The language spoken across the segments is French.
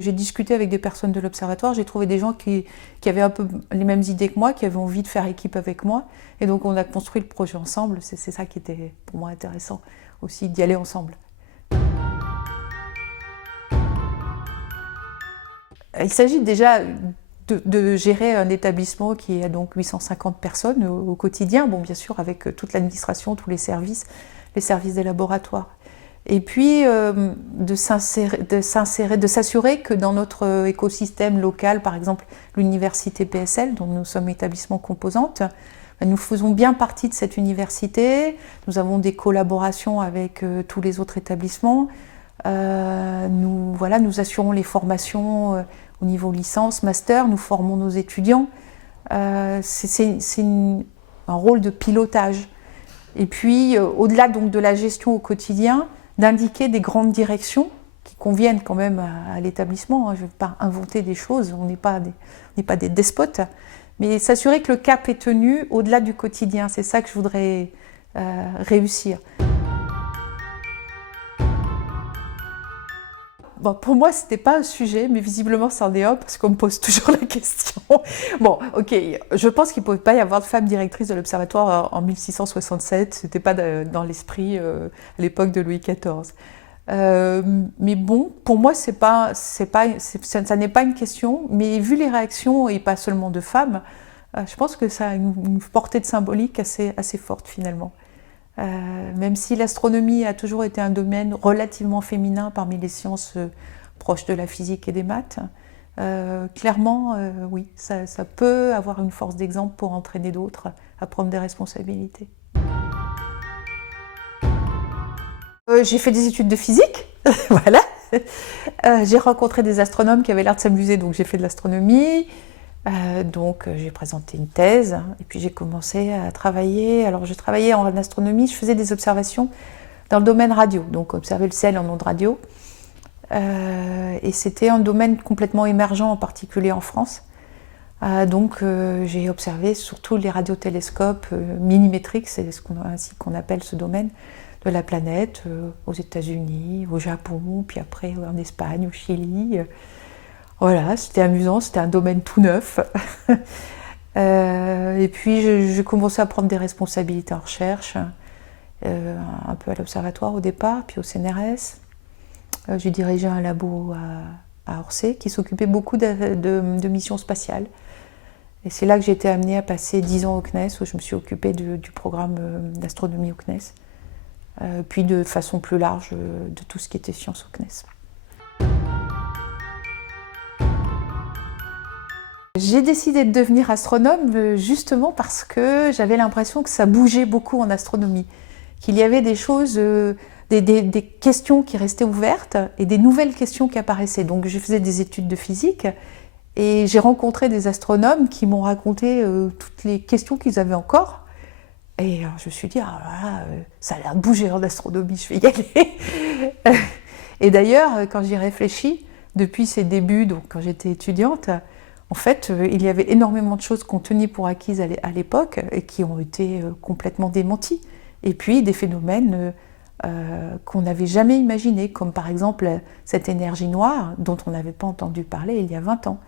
J'ai discuté avec des personnes de l'Observatoire, j'ai trouvé des gens qui avaient un peu les mêmes idées que moi, qui avaient envie de faire équipe avec moi. Et donc on a construit le projet ensemble. C'est ça qui était pour moi intéressant aussi, d'y aller ensemble. Il s'agit déjà de gérer un établissement qui a donc 850 personnes au quotidien, bon, bien sûr avec toute l'administration, tous les services des laboratoires. Et puis de s'assurer que dans notre écosystème local, par exemple l'université PSL, dont nous sommes établissement composante, nous faisons bien partie de cette université, nous avons des collaborations avec tous les autres établissements, nous assurons les formations au niveau licence, master, nous formons nos étudiants, c'est un rôle de pilotage. Et puis au-delà donc de la gestion au quotidien, d'indiquer des grandes directions qui conviennent quand même à l'établissement. Je ne vais pas inventer des choses, on n'est pas des despotes, mais s'assurer que le cap est tenu au-delà du quotidien, c'est ça que je voudrais réussir. Bon, pour moi, ce n'était pas un sujet, mais visiblement, c'en est un, parce qu'on me pose toujours la question. Bon, ok, je pense qu'il ne pouvait pas y avoir de femme directrice de l'Observatoire en 1667, ce n'était pas dans l'esprit à l'époque de Louis XIV. Mais bon, pour moi, ça n'est pas une question, mais vu les réactions, et pas seulement de femmes, je pense que ça a une portée de symbolique assez forte finalement. Même si l'astronomie a toujours été un domaine relativement féminin parmi les sciences proches de la physique et des maths, clairement, oui, ça peut avoir une force d'exemple pour entraîner d'autres à prendre des responsabilités. J'ai fait des études de physique, voilà. J'ai rencontré des astronomes qui avaient l'air de s'amuser, donc j'ai fait de l'astronomie. Donc j'ai présenté une thèse et puis j'ai commencé à travailler. Alors je travaillais en astronomie, je faisais des observations dans le domaine radio, donc observer le ciel en ondes radio. Et c'était un domaine complètement émergent, en particulier en France. Donc j'ai observé surtout les radiotélescopes millimétriques, c'est ainsi qu'on appelle ce domaine, de la planète, aux États-Unis, au Japon, puis après en Espagne, au Chili. Voilà, c'était amusant, c'était un domaine tout neuf. Et puis j'ai commencé à prendre des responsabilités en recherche, un peu à l'Observatoire au départ, puis au CNRS. J'ai dirigé un labo à Orsay qui s'occupait beaucoup de missions spatiales. Et c'est là que j'ai été amenée à passer 10 ans au CNES, où je me suis occupée du programme d'astronomie au CNES, puis de façon plus large de tout ce qui était sciences au CNES. J'ai décidé de devenir astronome justement parce que j'avais l'impression que ça bougeait beaucoup en astronomie, qu'il y avait des choses, des questions qui restaient ouvertes et des nouvelles questions qui apparaissaient. Donc je faisais des études de physique et j'ai rencontré des astronomes qui m'ont raconté toutes les questions qu'ils avaient encore. Et je me suis dit, ah voilà, ça a l'air de bouger en astronomie, je vais y aller. Et d'ailleurs, quand j'y réfléchis, depuis ses débuts, donc quand j'étais étudiante, en fait, il y avait énormément de choses qu'on tenait pour acquises à l'époque et qui ont été complètement démenties. Et puis des phénomènes qu'on n'avait jamais imaginés, comme par exemple cette énergie noire dont on n'avait pas entendu parler il y a 20 ans,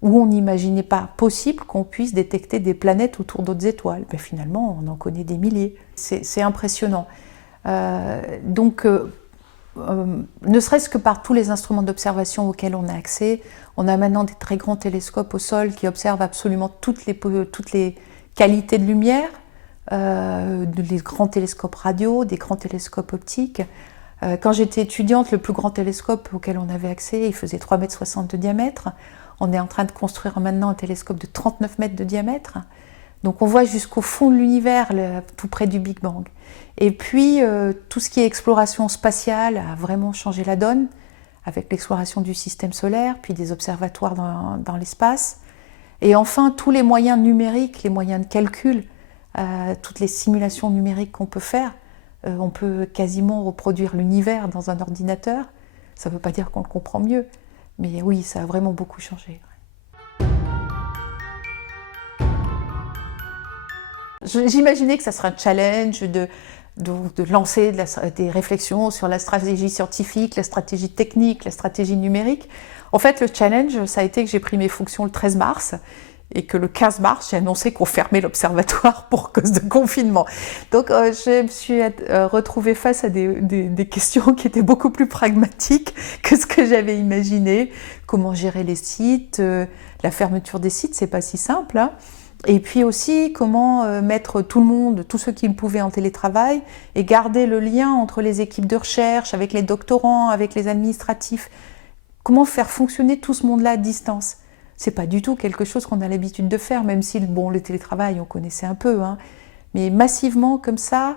où on n'imaginait pas possible qu'on puisse détecter des planètes autour d'autres étoiles. Mais finalement, on en connaît des milliers. C'est impressionnant. Donc, ne serait-ce que par tous les instruments d'observation auxquels on a accès, on a maintenant des très grands télescopes au sol qui observent absolument toutes les qualités de lumière, les grands télescopes radio, des grands télescopes optiques. Quand j'étais étudiante, le plus grand télescope auquel on avait accès, il faisait 3,60 m de diamètre. On est en train de construire maintenant un télescope de 39 mètres de diamètre. Donc on voit jusqu'au fond de l'univers, tout près du Big Bang. Et puis tout ce qui est exploration spatiale a vraiment changé la donne, avec l'exploration du système solaire, puis des observatoires dans l'espace. Et enfin, tous les moyens numériques, les moyens de calcul, toutes les simulations numériques qu'on peut faire. On peut quasiment reproduire l'univers dans un ordinateur. Ça ne veut pas dire qu'on le comprend mieux, mais oui, ça a vraiment beaucoup changé. J'imaginais que ça serait un challenge de lancer des réflexions sur la stratégie scientifique, la stratégie technique, la stratégie numérique. En fait, le challenge, ça a été que j'ai pris mes fonctions le 13 mars et que le 15 mars, j'ai annoncé qu'on fermait l'observatoire pour cause de confinement. Donc, je me suis retrouvée face à des questions qui étaient beaucoup plus pragmatiques que ce que j'avais imaginé. Comment gérer les sites, la fermeture des sites, c'est pas si simple, hein. Et puis aussi, comment mettre tout le monde, tous ceux qui le pouvaient en télétravail, et garder le lien entre les équipes de recherche, avec les doctorants, avec les administratifs. Comment faire fonctionner tout ce monde-là à distance? C'est pas du tout quelque chose qu'on a l'habitude de faire, même si bon, le télétravail, on connaissait un peu, hein. Mais massivement comme ça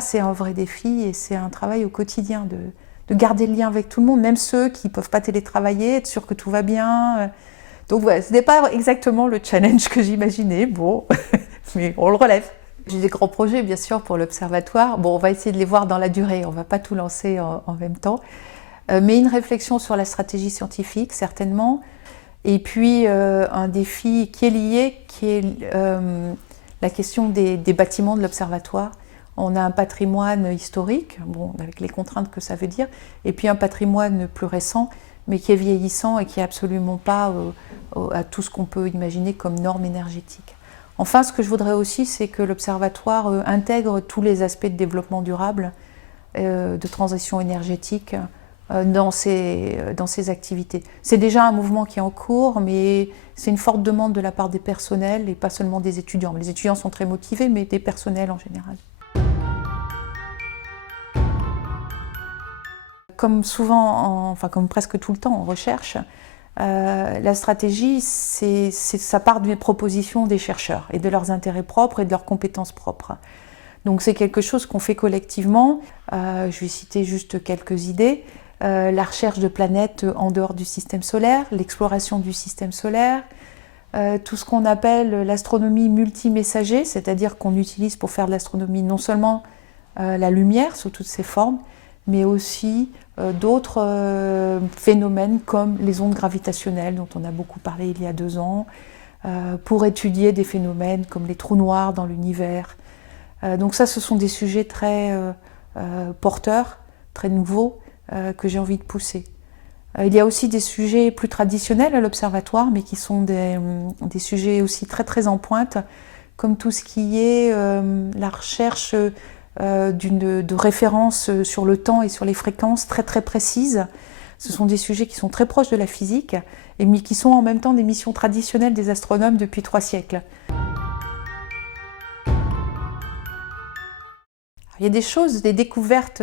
c'est un vrai défi et c'est un travail au quotidien de garder le lien avec tout le monde, même ceux qui ne peuvent pas télétravailler, être sûr que tout va bien. Donc voilà, ce n'est pas exactement le challenge que j'imaginais, bon, mais on le relève. J'ai des grands projets, bien sûr, pour l'Observatoire. Bon, on va essayer de les voir dans la durée, on ne va pas tout lancer en même temps. Mais une réflexion sur la stratégie scientifique, certainement. Et puis, un défi qui est lié, qui est la question des bâtiments de l'Observatoire. On a un patrimoine historique, bon, avec les contraintes que ça veut dire, et puis un patrimoine plus récent, mais qui est vieillissant et qui n'est absolument pas à tout ce qu'on peut imaginer comme normes énergétiques. Enfin, ce que je voudrais aussi, c'est que l'Observatoire intègre tous les aspects de développement durable, de transition énergétique, dans ses activités. C'est déjà un mouvement qui est en cours, mais c'est une forte demande de la part des personnels, et pas seulement des étudiants. Les étudiants sont très motivés, mais des personnels en général. Comme souvent, enfin comme presque tout le temps en recherche, la stratégie, ça part des propositions des chercheurs et de leurs intérêts propres et de leurs compétences propres. Donc c'est quelque chose qu'on fait collectivement. Je vais citer juste quelques idées. La recherche de planètes en dehors du système solaire, l'exploration du système solaire, tout ce qu'on appelle l'astronomie multimessager, c'est-à-dire qu'on utilise pour faire de l'astronomie non seulement la lumière sous toutes ses formes, mais aussi d'autres phénomènes comme les ondes gravitationnelles dont on a beaucoup parlé il y a 2 ans, pour étudier des phénomènes comme les trous noirs dans l'univers. Donc ça, ce sont des sujets très porteurs, très nouveaux, que j'ai envie de pousser. Il y a aussi des sujets plus traditionnels à l'Observatoire, mais qui sont des sujets aussi très très en pointe, comme tout ce qui est la recherche de références sur le temps et sur les fréquences très très précises. Ce sont des sujets qui sont très proches de la physique, mais qui sont en même temps des missions traditionnelles des astronomes depuis 3 siècles. Il y a des choses, des découvertes,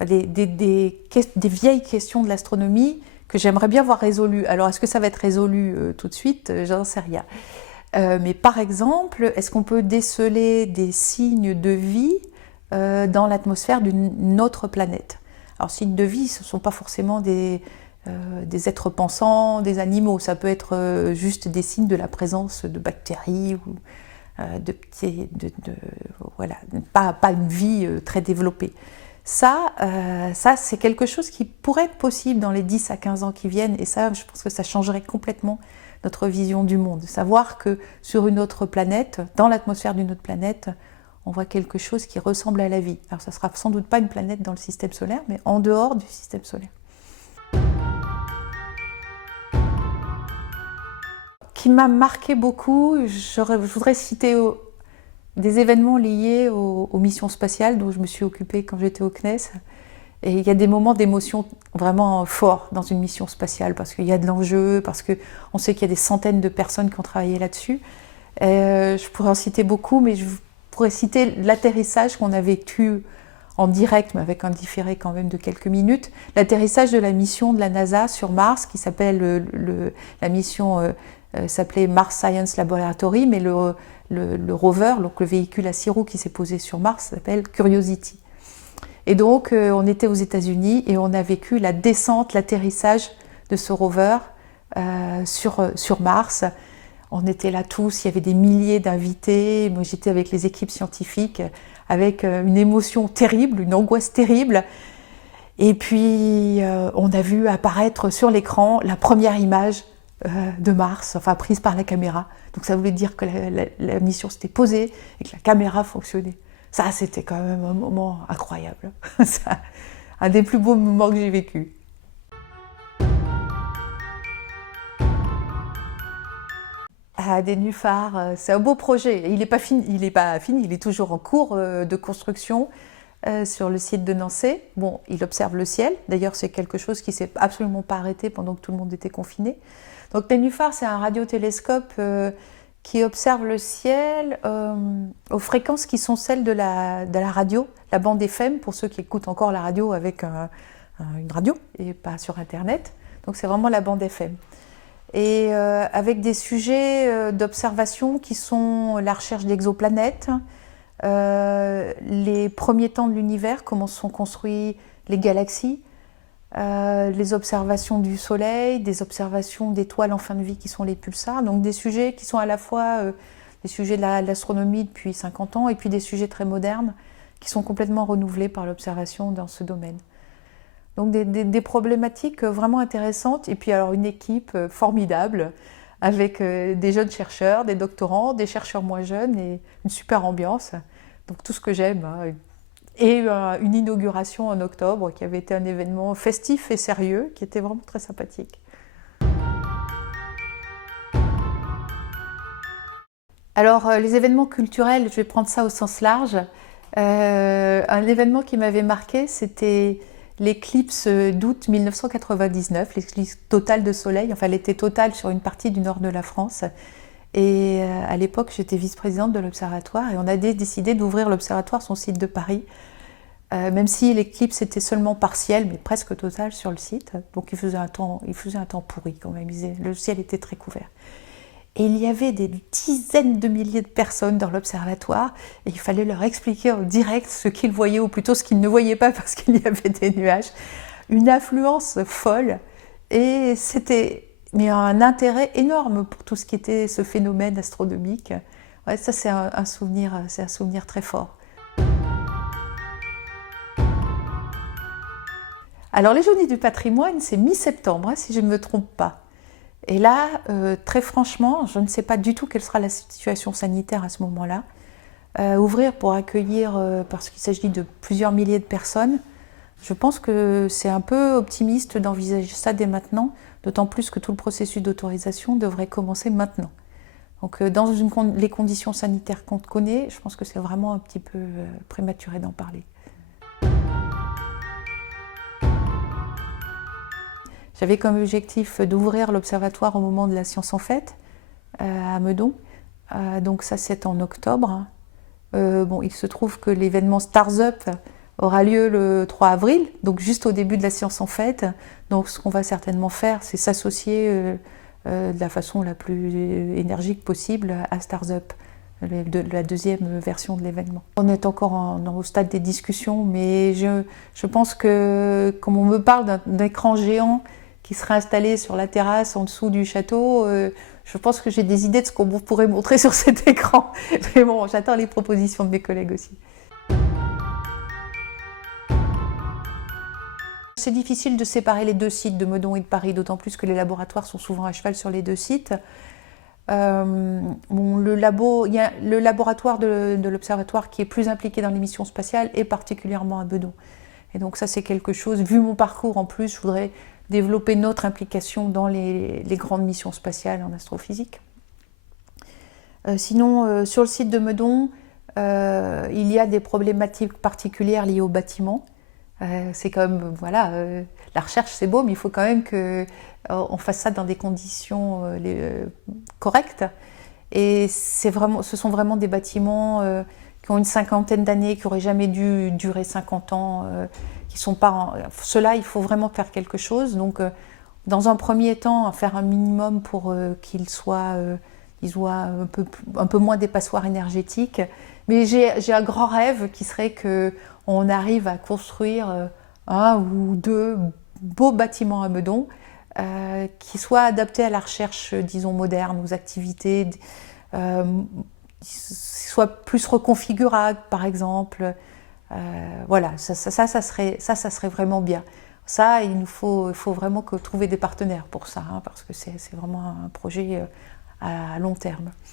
des vieilles questions de l'astronomie que j'aimerais bien voir résolues. Alors, est-ce que ça va être résolu tout de suite? J'en sais rien. Mais par exemple, est-ce qu'on peut déceler des signes de vie dans l'atmosphère d'une autre planète? Alors, signes de vie, ce ne sont pas forcément des êtres pensants, des animaux. Ça peut être juste des signes de la présence de bactéries ou voilà, pas une vie très développée. Ça c'est quelque chose qui pourrait être possible dans les 10 à 15 ans qui viennent, et ça, je pense que ça changerait complètement notre vision du monde. Savoir que sur une autre planète, dans l'atmosphère d'une autre planète, on voit quelque chose qui ressemble à la vie. Alors ça sera sans doute pas une planète dans le système solaire, mais en dehors du système solaire. Qui m'a marqué beaucoup, je voudrais citer des événements liés aux missions spatiales dont je me suis occupée quand j'étais au CNES. Et il y a des moments d'émotion vraiment forts dans une mission spatiale, parce qu'il y a de l'enjeu, parce qu'on sait qu'il y a des centaines de personnes qui ont travaillé là-dessus. Je pourrais en citer beaucoup, mais je pourrais citer l'atterrissage qu'on a vécu en direct, mais avec un différé quand même de quelques minutes. L'atterrissage de la mission de la NASA sur Mars, qui s'appelle la mission s'appelait Mars Science Laboratory, mais le rover, donc le véhicule à 6 roues qui s'est posé sur Mars, s'appelle Curiosity. Et donc, on était aux États-Unis et on a vécu la descente, l'atterrissage de ce rover sur Mars. On était là tous, il y avait des milliers d'invités. Moi, j'étais avec les équipes scientifiques, avec une émotion terrible, une angoisse terrible. Et puis, on a vu apparaître sur l'écran la première image de Mars, enfin prise par la caméra. Donc ça voulait dire que la mission s'était posée et que la caméra fonctionnait. Ça, c'était quand même un moment incroyable. Un des plus beaux moments que j'ai vécu. Ah, des nénuphars, c'est un beau projet. Il n'est pas fini, il est toujours en cours de construction sur le site de Nancy. Bon, il observe le ciel. D'ailleurs, c'est quelque chose qui ne s'est absolument pas arrêté pendant que tout le monde était confiné. Donc, nénuphar, c'est un radiotélescope qui observe le ciel aux fréquences qui sont celles de la radio, la bande FM, pour ceux qui écoutent encore la radio avec une radio et pas sur Internet. Donc, c'est vraiment la bande FM. Et avec des sujets d'observation qui sont la recherche d'exoplanètes, les premiers temps de l'univers, comment sont construites les galaxies, les observations du Soleil, des observations d'étoiles en fin de vie qui sont les pulsars, donc des sujets qui sont à la fois des sujets de l'astronomie depuis 50 ans et puis des sujets très modernes qui sont complètement renouvelés par l'observation dans ce domaine. Donc des problématiques vraiment intéressantes et puis alors une équipe formidable avec des jeunes chercheurs, des doctorants, des chercheurs moins jeunes et une super ambiance. Donc tout ce que j'aime. Hein. Et une inauguration en octobre qui avait été un événement festif et sérieux qui était vraiment très sympathique. Alors les événements culturels, je vais prendre ça au sens large. Un événement qui m'avait marqué, c'était l'éclipse d'août 1999, l'éclipse totale de soleil. Enfin, elle était totale sur une partie du nord de la France. Et à l'époque, j'étais vice-présidente de l'Observatoire et on a décidé d'ouvrir l'Observatoire, son site de Paris, même si l'éclipse était seulement partielle, mais presque totale sur le site. Donc il faisait un temps pourri quand même, le ciel était très couvert. Et il y avait des dizaines de milliers de personnes dans l'observatoire et il fallait leur expliquer en direct ce qu'ils voyaient, ou plutôt ce qu'ils ne voyaient pas parce qu'il y avait des nuages. Une affluence folle et c'était un intérêt énorme pour tout ce qui était ce phénomène astronomique. Ouais, ça c'est un souvenir très fort. Alors les Journées du patrimoine, c'est mi-septembre, hein, si je ne me trompe pas. Et là, très franchement, je ne sais pas du tout quelle sera la situation sanitaire à ce moment-là. Ouvrir pour accueillir, parce qu'il s'agit de plusieurs milliers de personnes, je pense que c'est un peu optimiste d'envisager ça dès maintenant, d'autant plus que tout le processus d'autorisation devrait commencer maintenant. Donc dans les conditions sanitaires qu'on connaît, je pense que c'est vraiment un petit peu prématuré d'en parler. J'avais comme objectif d'ouvrir l'observatoire au moment de la Science en Fête à Meudon. Donc ça c'est en octobre. Bon, il se trouve que l'événement Stars Up aura lieu le 3 avril, donc juste au début de la Science en Fête. Donc ce qu'on va certainement faire, c'est s'associer de la façon la plus énergique possible à Stars Up, la deuxième version de l'événement. On est encore au stade des discussions, mais je pense que comme on me parle d'un écran géant qui sera installé sur la terrasse en dessous du château, je pense que j'ai des idées de ce qu'on pourrait montrer sur cet écran. Mais bon, j'attends les propositions de mes collègues aussi. C'est difficile de séparer les deux sites de Meudon et de Paris, d'autant plus que les laboratoires sont souvent à cheval sur les deux sites. Il y a le laboratoire de l'Observatoire qui est plus impliqué dans les missions spatiales et particulièrement à Meudon. Et donc ça c'est quelque chose, vu mon parcours en plus, je voudrais développer notre implication dans les grandes missions spatiales en astrophysique. Sinon, sur le site de Meudon, il y a des problématiques particulières liées au bâtiment. C'est quand même, voilà, la recherche c'est beau, mais il faut quand même qu'on fasse ça dans des conditions correctes. Et ce sont vraiment des bâtiments qui ont une cinquantaine d'années, qui n'auraient jamais dû durer 50 ans, qui sont pas... Ceux-là, il faut vraiment faire quelque chose. Donc, dans un premier temps, faire un minimum pour qu'ils soient un peu moins des passoires énergétiques. Mais j'ai un grand rêve qui serait qu'on arrive à construire un ou deux beaux bâtiments à Meudon qui soient adaptés à la recherche, disons, moderne, aux activités, soient plus reconfigurables, par exemple. Voilà, ça serait vraiment bien. Ça, il faut vraiment trouver des partenaires pour ça, hein, parce que c'est vraiment un projet à long terme.